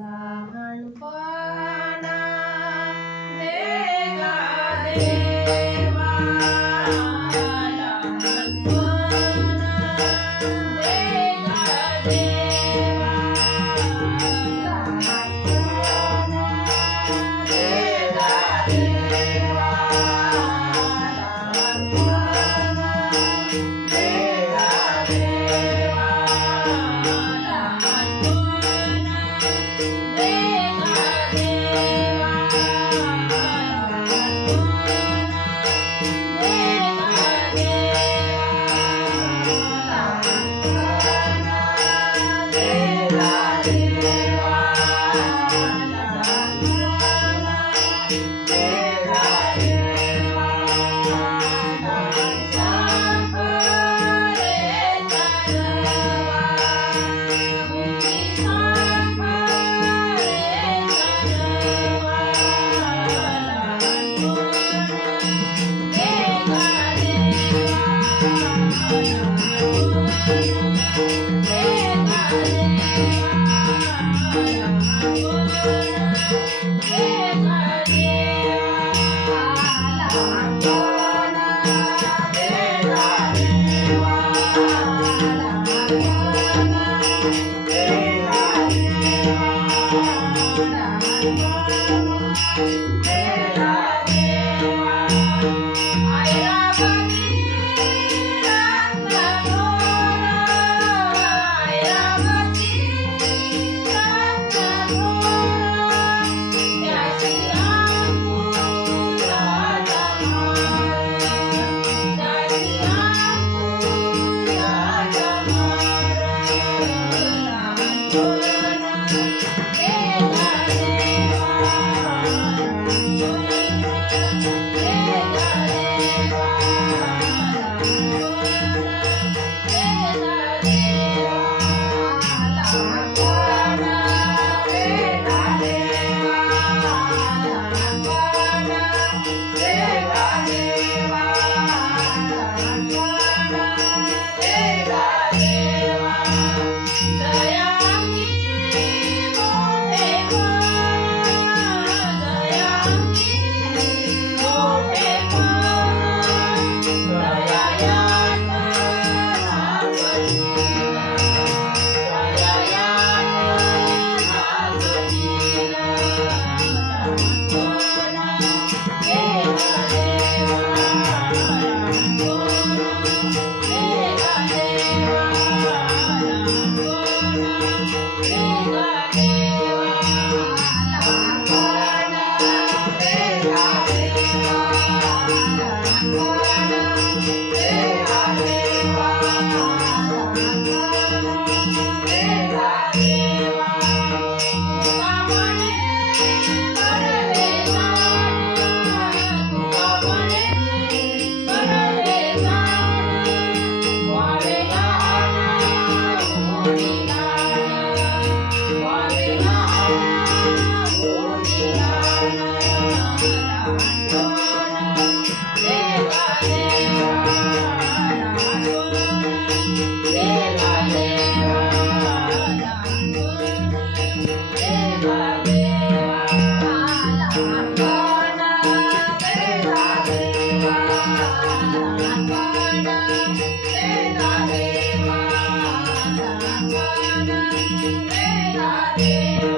lahan pa saber.